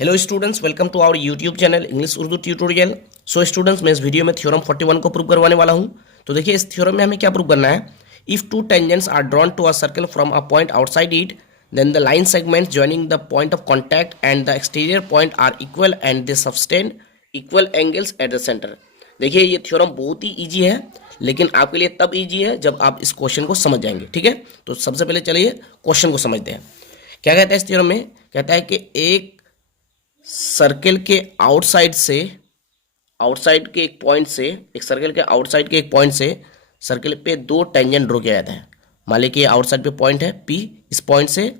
Hello students, welcome to our YouTube channel English Urdu tutorial. So students, मैं इस video में theorem 41 को prove करवाने वाला हूं। तो देखिए, इस थ्योरम में हमें क्या प्रूव करना है। If two tangents are drawn to a circle from a point outside it, then the line segments joining the point of contact and the exterior point are equal and they sustain equal angles at the centre. देखिए, ये theorem बहुत ही easy है, लेकिन आपके लिए तब easy है जब आप इस क्वेश्चन को समझ जाएंगे। ठीक है, तो सबसे पहले चलिए क्वेश्चन को समझते हैं। क्या कहता है इस थ्योरम में? कहता है कि एक सर्कल के आउटसाइड के एक पॉइंट से सर्कल पे दो टेंजेंट ड्रॉ किया जाता है। मान लीजिए कि आउटसाइड पे पॉइंट है P, इस पॉइंट से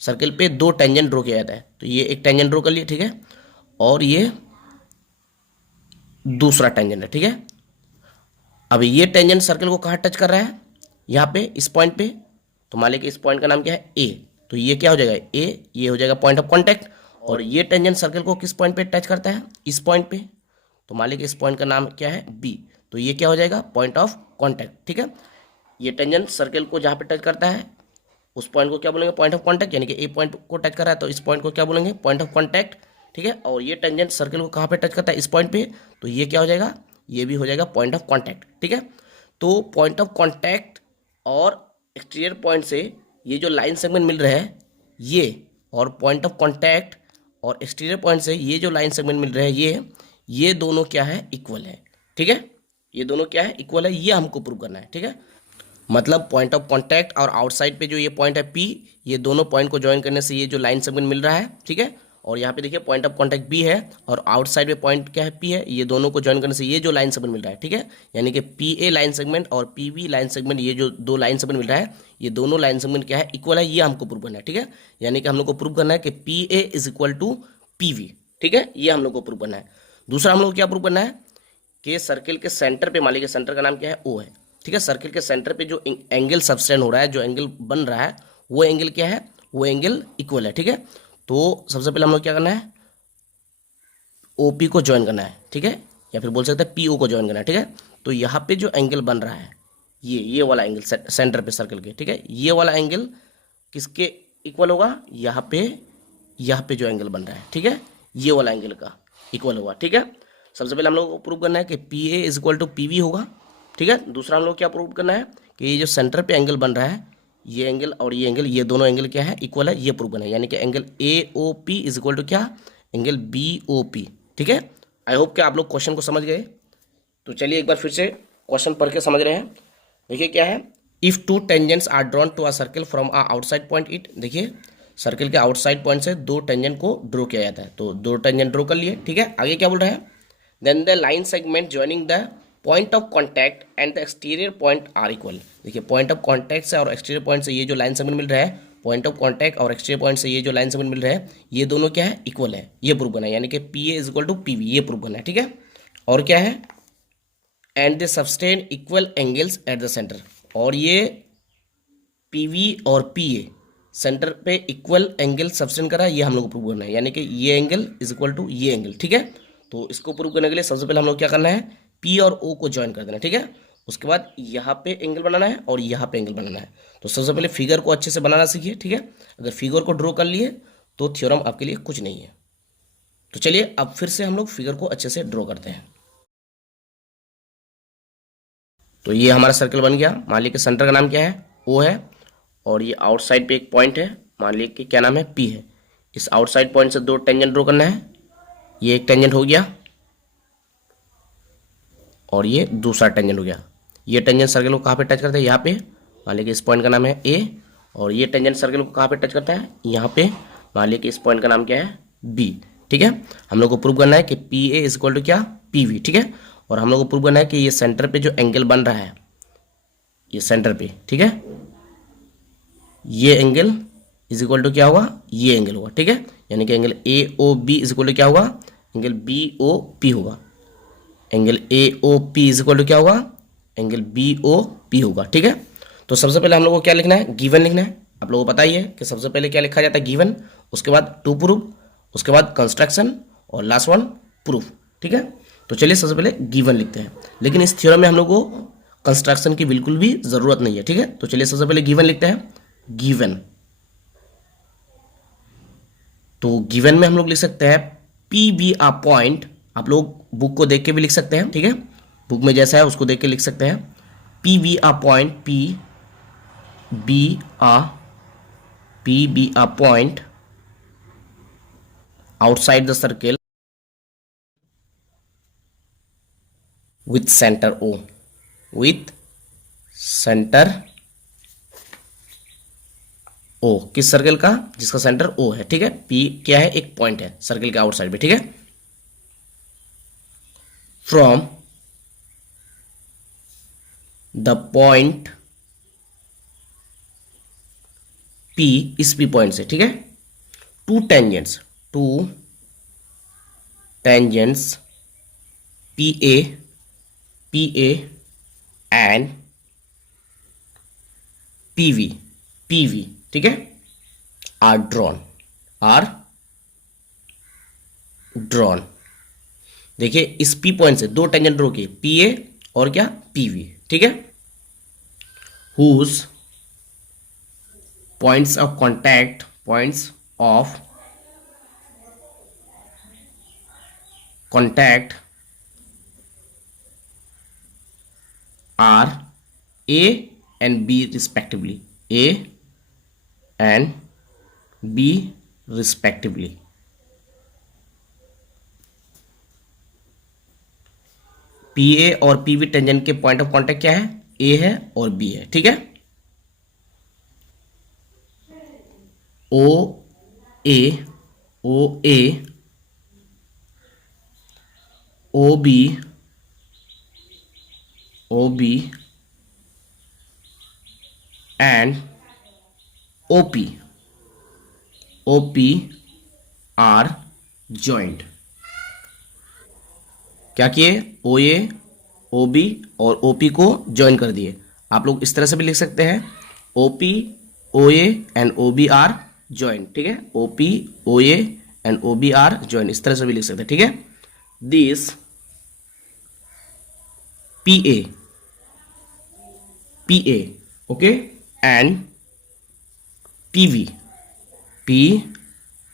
सर्कल पे दो टेंजेंट ड्रॉ किया जाता है। तो ये एक टेंजेंट ड्रॉ कर लिए, ठीक है, और ये दूसरा टेंजेंट है, ठीक है। अब ये टेंजेंट सर्कल को कहाँ टच कर रहा है? यहाँ पे, इस पॉइंट पे। तो मान लीजिए कि इस पॉइंट का नाम क्या है? A। तो ये क्या हो जाएगा? A, ये हो जाएगा पॉइंट ऑफ कॉन्टैक्ट। और ये टेंजेंट सर्कल को किस पॉइंट पे टच करता है? इस पॉइंट पे। तो मान लीजिए कि इस पॉइंट का नाम क्या है? B। तो ये क्या हो जाएगा? पॉइंट ऑफ कॉन्टैक्ट, ठीक है। ये टेंजेंट सर्कल को जहाँ पे टच करता है उस पॉइंट को क्या बोलेंगे? Point of contact. यानी कि A पॉइंट को टच कर रहा है तो इस पॉइंट को क्या बोलेंगे? पॉइंट ऑफ कॉन्टैक्ट, ठीक है। और ये टेंजेंट सर्कल को कहाँ पे टच करता है? इस पॉइंट पे। तो ये क्या हो जाएगा? ये भी हो जाएगा पॉइंट ऑफ कॉन्टैक्ट, ठीक है। तो पॉइंट ऑफ कॉन्टैक्ट और एक्सटीरियर पॉइंट से ये जो लाइन सेगमेंट मिल रहा है ये, और पॉइंट ऑफ कॉन्टैक्ट और एक्सटीरियर पॉइंट से ये जो लाइन सेगमेंट मिल रहा है ये दोनों क्या है? इक्वल है, ठीक है। ये दोनों क्या है? इक्वल है। ये हमको प्रूव करना है, ठीक है। मतलब पॉइंट ऑफ कॉन्टैक्ट और आउटसाइड पे जो ये पॉइंट है P, ये दोनों पॉइंट को ज्वाइन करने से ये जो लाइन सेगमेंट मिल रहा है, ठीक है। और यहाँ पे देखिए पॉइंट ऑफ कॉन्टैक्ट B है और आउटसाइड पे पॉइंट क्या है? P है। ये दोनों को ज्वाइन करने से ये जो लाइन सेगमेंट मिल रहा है, ठीक है। यानी कि PA लाइन सेगमेंट और PB लाइन सेगमेंट, ये जो दो लाइन सेगमेंट मिल रहा है, ये दोनों लाइन सेगमेंट क्या है? इक्वल है। ये हमको प्रूव करना है, ठीक है। यानी कि हम लोग को प्रूव करना है कि PA is equal to PV, ठीक है। ये हम लोग को प्रूव करना है। दूसरा हम लोग को क्या प्रूव करना है कि सर्किल के सेंटर पे, मान लीजिए सेंटर का नाम क्या है? O है, ठीक है। सर्किल के सेंटर पे जो एंगल सब्सटेंड हो रहा है, जो एंगल बन रहा है, वो एंगल क्या है? वो एंगल इक्वल है, ठीक है। तो सबसे पहले हम लोग क्या करना है? OP को ज्वाइन करना है, ठीक है, या फिर बोल सकते हैं PO को ज्वाइन करना है, ठीक है। तो यहाँ पे जो एंगल बन रहा है ये वाला एंगल सेंटर पे सर्कल के, ठीक है, ये वाला एंगल किसके इक्वल होगा? यहाँ पे जो एंगल बन रहा है, ठीक है, ये वाला एंगल का इक्वल होगा, ठीक है। सबसे पहले हम लोग को प्रूव करना है कि PA is equal to PV होगा, ठीक है। दूसरा हम लोग क्या प्रूव करना है कि ये जो सेंटर पे एंगल बन रहा है, ये एंगल और ये एंगल, ये दोनों एंगल क्या है? इक्वल है। ये प्रूव करना है। यानी कि angle AOP is equal to क्या? एंगल BOP, ठीक है। आई होप कि आप लोग क्वेश्चन को समझ गए। तो चलिए एक बार फिर से क्वेश्चन पढ़ के समझ रहे हैं। देखिए क्या है। If two tangents are drawn to a circle from a outside point it, देखिए सर्कल के आउटसाइड पॉइंट से दो टेंजेंट को ड्रॉ किया जाता है। तो दो टेंजेंट ड्रॉ कर लिए, ठीक है। आगे क्या बोल रहा है? Then the line segment joining the point of contact and the exterior point are equal. देखिए पॉइंट ऑफ कॉन्टैक्ट से और एक्सटीरियर पॉइंट से ये जो लाइन सेगमेंट मिल रहा है, पॉइंट ऑफ कॉन्टैक्ट और एक्सटीरियर पॉइंट से ये जो लाइन सेगमेंट मिल रहा है, ये दोनों क्या है? इक्वल है। ये प्रूव करना है। यानी कि PA is equal to PV, ये प्रूव करना है, ठीक है। और क्या है? And they sustain equal angles at the centre. और ये PV और PA सेंटर पे इक्वल एंगल सस्टेन करा, ये हम लोग को प्रूव करना है। यानी कि ये एंगल इज इक्वल टू ये एंगल, ठीक है। तो इसको प्रूव करने के लिए सबसे पहले हम लोग क्या करना है? P और O को ज्वाइन कर देना, ठीक है। उसके बाद यहाँ पे एंगल बनाना है और यहाँ पे एंगल बनाना है। तो सबसे पहले फिगर को अच्छे से बनाना सीखिए, ठीक है। अगर फिगर को ड्रॉ कर लिए तो थ्योरम आपके लिए कुछ नहीं है। तो चलिए अब फिर से हम लोग फिगर को अच्छे से ड्रॉ करते हैं। तो ये हमारा सर्कल बन गया। मान लीजिए कि सेंटर का नाम क्या है? O है। और ये आउटसाइड पे एक पॉइंट है, मान लीजिए कि क्या नाम है? P है। इस आउटसाइड पॉइंट से दो टेंजेंट ड्रॉ करना है। ये एक टेंजेंट हो गया और ये दूसरा टेंजेंट हो गया। ये टेंजेंट सर्कल को कहाँ पे टच करता है? यहाँ पे। मान लीजिए कि इस पॉइंट का नाम है A और ये टेंजेंट सर्कल को कहाँ पे टच करता है? यहाँ पे। मान लीजिए कि इस पॉइंट का नाम क्या है? B, ठीक है। हम लोग को प्रूव करना है कि PA इज इक्वल टू क्या? PV, ठीक है। और हम लोग को प्रूव करना है कि ये सेंटर पे जो एंगल बन रहा है, ये सेंटर पे, ठीक है, ये एंगल इज इक्वल टू क्या होगा? ये एंगल होगा, ठीक है। यानी कि angle AOB is equal to क्या होगा? एंगल BOP होगा। Angle AOP is equal to क्या होगा? एंगल BOP होगा, ठीक है। तो सबसे पहले हम लोग को क्या लिखना है? गिवन लिखना है। आप लोगों को पता ही है कि सबसे पहले क्या लिखा जाता है? गिवन, उसके बाद टू प्रूफ, उसके बाद कंस्ट्रक्शन और लास्ट वन प्रूफ, ठीक है। तो चलिए सबसे पहले गिवन लिखते हैं। लेकिन इस थ्योरम में हम लोग को कंस्ट्रक्शन की बिल्कुल भी जरूरत नहीं है, ठीक है। तो चलिए सबसे पहले गिवन लिखते हैं। गिवन, तो गिवन में हम लोग लिख सकते हैं पी बी आ पॉइंट, आप लोग बुक को देख के भी लिख सकते हैं, ठीक है, बुक में जैसा है उसको देख के लिख सकते हैं। P be a point, be a P be a point outside the circle with center O, with center O, किस सर्कल का, जिसका सेंटर O है, ठीक है। P क्या है, एक पॉइंट है सर्कल के आउटसाइड में, ठीक है। फ्रॉम द पॉइंट P, इस P पॉइंट से, ठीक है, to tangents P A and P V, ठीक है, आर ड्रॉन। देखिए इस P पॉइंट से दो टेंजेंट ड्रॉ किए, पी ए और क्या, पी वी, ठीक है। Whose points of contact are A and B respectively, A and B respectively। P A और पी बी टेंजेंट के पॉइंट ऑफ कांटेक्ट क्या है, ए है और बी है, ठीक है। O A O B and O P are joint. क्या किए, ओ ए, ओ बी और ओ पी को ज्वाइन कर दिए। आप लोग इस तरह से भी लिख सकते हैं, O P O A and O B are join, ठीक है, O P O A and O B are join, इस तरह से भी लिख सकते हैं, ठीक है। This P A okay and P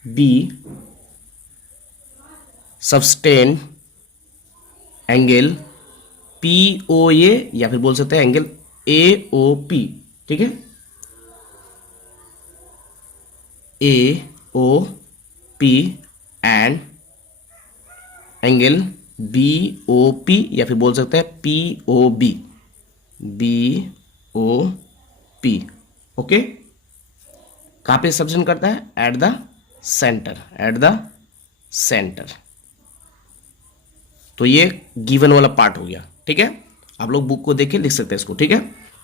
B सब्सटेन एंगल पी ओ ए या फिर बोल सकते हैं एंगल ए ओ पी, ठीक है, A O P and angle B O P या फिर बोल सकते हैं पी ओ बी, ओके। कहाँ पे सब्सटेन करता है, एट द सेंटर। तो ये गिवन वाला पार्ट हो गया, ठीक है। आप लोग बुक को देख के लिख सकते हैं इसको, ठीक है।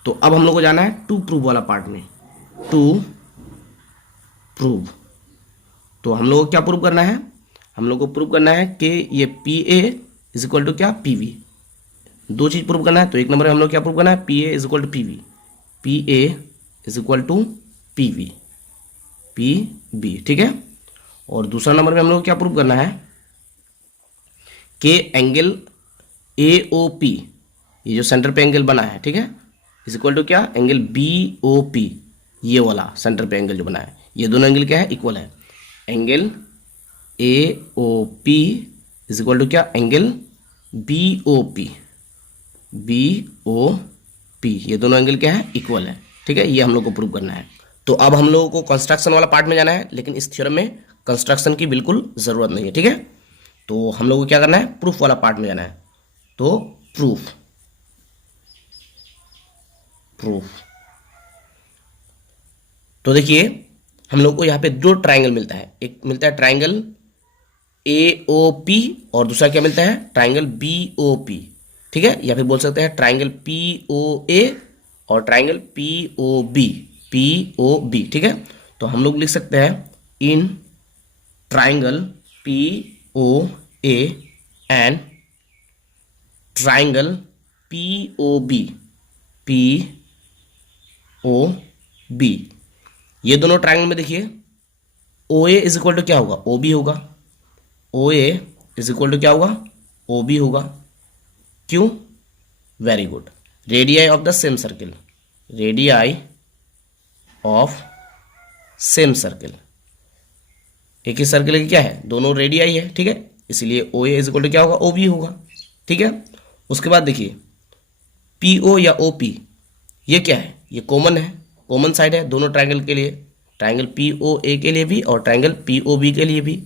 तो अब हम लोग को जाना है टू प्रूव वाला पार्ट में, टू प्रूव। तो हम लोग को क्या प्रूव करना है, हम लोग को प्रूव करना है कि ये P A is equal to क्या, पी वी। दो चीज प्रूव करना है। तो एक नंबर में हम लोग क्या प्रूव करना है, P A is equal to P V, P A is equal to P V, P B, ठीक है। और दूसरा नंबर में हम लोग को क्या प्रूव करना है कि एंगल ए ओ पी, ये जो सेंटर पे एंगल बना है, ठीक है, इज इक्वल टू क्या, एंगल बी ओ पी, ये वाला सेंटर पे एंगल जो बना है, ये दोनों एंगल क्या है, इक्वल है। Angle A O P is equal to क्या, एंगल बी ओ पी, ये दोनों एंगल क्या है, इक्वल है, ठीक है। ये हम लोग को प्रूव करना है। तो अब हम लोगों को कंस्ट्रक्शन वाला पार्ट में जाना है, लेकिन इस थ्योरम में कंस्ट्रक्शन की बिल्कुल जरूरत नहीं है, ठीक है। तो हम लोग को क्या करना है, प्रूफ वाला पार्ट में जाना है। तो प्रूफ तो देखिए हम लोग को यहाँ पे दो ट्राइंगल मिलता है, एक मिलता है ट्राइंगल ए ओ पी और दूसरा क्या मिलता है, ट्राइंगल बी ओ पी, ठीक है, या फिर बोल सकते हैं ट्राइंगल पी ओ ए और ट्राइंगल पी ओ बी, ठीक है। तो हम लोग लिख सकते हैं in triangle P O A and triangle P O B, ये दोनों ट्राइंगल में देखिए O A is equal to क्या होगा, ओ बी होगा, O A is equal to क्या होगा, ओ बी होगा। क्यों, very good, radii of the same circle, radii of same circle एक ही सर्कल की क्या है, दोनों रेडियाई है, ठीक है, इसलिए ओ ए इज इक्वल टू क्या होगा, ओ बी होगा, ठीक है। उसके बाद देखिए पी ओ या ओ पी, ये क्या है, ये कॉमन है, कॉमन साइड है दोनों ट्राइंगल के लिए, ट्राइंगल पी ओ ए के लिए भी और ट्राइंगल पी ओ बी के लिए भी।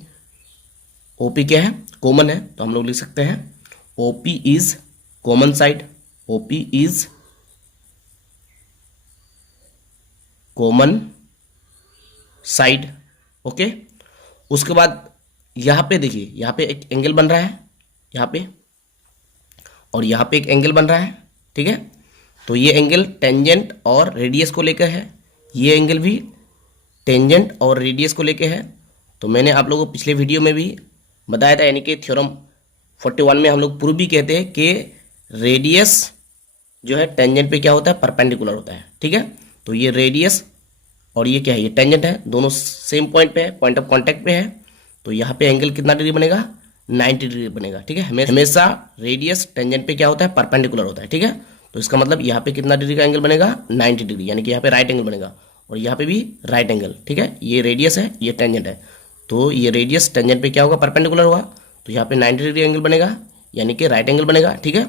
ओ पी क्या है, कॉमन है, तो हम लोग लिख सकते हैं O P is common side, O P is common side, okay. उसके बाद यहाँ पे देखिए, यहाँ पे एक एंगल बन रहा है, यहाँ पे और यहाँ पे एक एंगल बन रहा है, ठीक है। तो ये एंगल टेंजेंट और रेडियस को लेकर है, ये एंगल भी टेंजेंट और रेडियस को लेकर है। तो मैंने आप लोगों को पिछले वीडियो में भी बताया था, यानी कि थ्योरम 41 में हम लोग प्रूव भी कहते हैं कि रेडियस जो है टेंजेंट पे क्या होता है, परपेंडिकुलर होता है, ठीक है। तो ये रेडियस और ये क्या है, ये टेंजेंट है, दोनों सेम पॉइंट पे है, पॉइंट ऑफ कॉन्टैक्ट पे है। तो यहाँ पे एंगल कितना डिग्री बनेगा, 90 डिग्री बनेगा, ठीक है। हमेशा रेडियस टेंजेंट पे क्या होता है, परपेंडिकुलर होता है, ठीक है। तो इसका मतलब यहाँ पे कितना डिग्री का एंगल बनेगा, 90 डिग्री, यानी कि यहाँ पे राइट एंगल बनेगा और यहाँ पे भी राइट एंगल, ठीक है। ये रेडियस है, ये टेंजेंट है, तो ये रेडियस टेंजेंट पे क्या होगा, परपेंडिकुलर होगा, तो यहाँ पे 90 डिग्री एंगल बनेगा, यानी कि राइट एंगल बनेगा, ठीक है।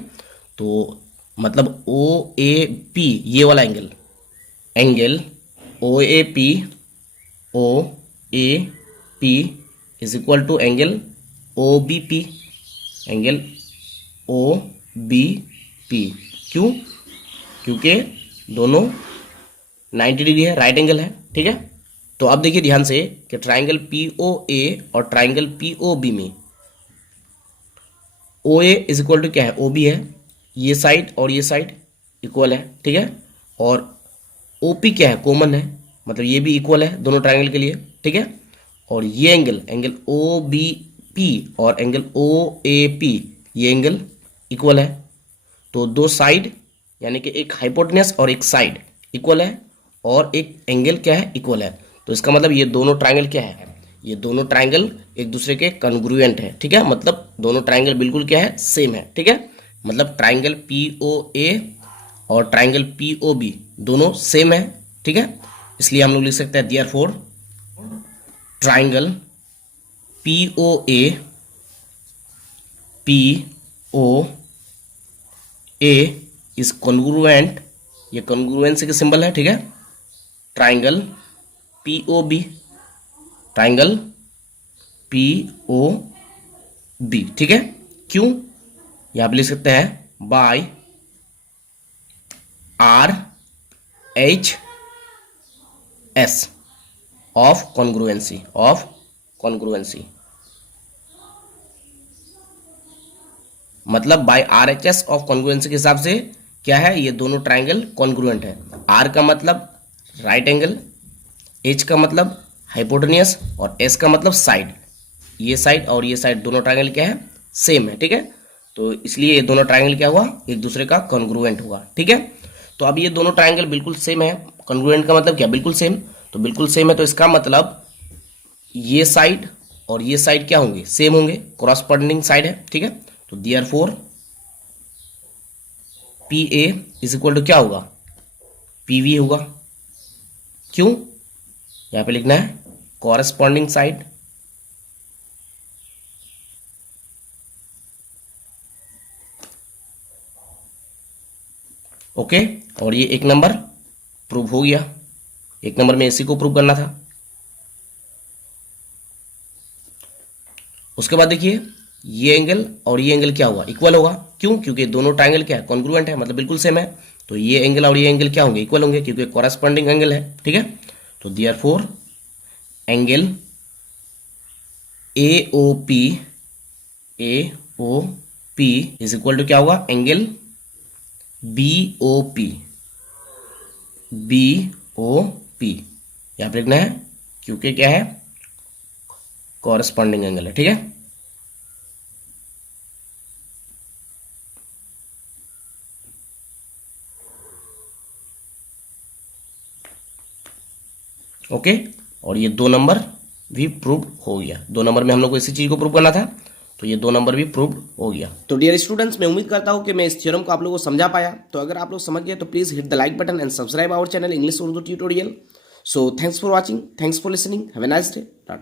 तो मतलब ओ ए पी ये वाला angle, angle O A P is equal to angle O B P, angle O B P, क्यों, क्योंकि दोनों 90 डिग्री है, राइट एंगल है, ठीक है। तो अब देखिए ध्यान से कि ट्राइंगल पी ओ ए और ट्राइंगल पी ओ बी में ओ ए इज इक्वल टू क्या है, ओ बी है, ये साइड और ये साइड इक्वल है, ठीक है। और ओ पी क्या है, कॉमन है, मतलब ये भी इक्वल है दोनों ट्राइंगल के लिए, ठीक है। और ये angle, angle O B P और एंगल ओ ए पी, ये एंगल इक्वल है। तो दो साइड यानी कि एक हाइपोटेनस और एक साइड इक्वल है और एक एंगल क्या है, इक्वल है। तो इसका मतलब ये दोनों ट्राइंगल क्या है, ये दोनों ट्राइंगल एक दूसरे के कॉन्ग्रुएंट है, ठीक है। मतलब दोनों ट्राइंगल बिल्कुल क्या है, सेम है, ठीक है। मतलब ट्राइंगल पी ओ ए और ट्राइंगल पी ओ बी दोनों सेम है, ठीक है। इसलिए हम लोग लिख सकते हैं therefore triangle P O A is congruent, ये कॉन्ग्रुएंसी का सिंबल है, ठीक है। Triangle P O B, triangle P O B, ठीक है। क्यों, यहां पे लिख सकते हैं by R H S of congruency, of congruency, मतलब by R H S of congruency के हिसाब से क्या है, ये दोनों ट्राइंगल कॉन्ग्रुएंट है। आर का मतलब राइट एंगल, एच का मतलब हाइपोटेनियस और एस का मतलब साइड, ये साइड और ये साइड दोनों ट्राइंगल क्या है, सेम है, ठीक है। तो इसलिए ये दोनों ट्राइंगल क्या हुआ, एक दूसरे का कॉन्ग्रुएंट हुआ, ठीक है। तो अब ये दोनों ट्राइंगल बिल्कुल सेम है, कॉन्ग्रुएंट का मतलब क्या, बिल्कुल सेम, तो बिल्कुल सेम है, तो इसका मतलब ये साइड और ये साइड क्या होंगे, सेम होंगे, कॉरस्पॉन्डिंग साइड है, ठीक है। तो therefore P A is equal to क्या होगा, पी वी होगा, क्यों, यहां पे लिखना है कॉरस्पॉन्डिंग साइड, ओके। और ये एक नंबर प्रूव हो गया, एक नंबर में इसी को प्रूव करना था। उसके बाद देखिए ये एंगल और ये एंगल क्या होगा, इक्वल होगा, क्यों, क्योंकि दोनों ट्राइंगल क्या है, कॉन्ग्रुएंट है, मतलब बिल्कुल सेम है। तो ये एंगल और ये एंगल क्या होंगे, इक्वल होंगे, क्योंकि कॉरस्पॉन्डिंग एंगल है, ठीक है। तो therefore angle A O P is equal to क्या होगा, एंगल बी ओ पी, यहां पर लिखना है क्योंकि क्या है, कॉरस्पॉन्डिंग एंगल है, ठीक है। ओके। और ये 2 नंबर भी प्रूव हो गया, 2 नंबर में हम लोग को इसी चीज को प्रूव करना था, तो ये 2 नंबर भी प्रूव हो गया। तो डियर स्टूडेंट्स, मैं उम्मीद करता हूं कि मैं इस थ्योरम को आप लोगों को समझा पाया। तो अगर आप लोग समझ गए तो please hit the like button and subscribe our channel English Urdu tutorial. So thanks for watching, thanks for listening, have a nice day, Tata.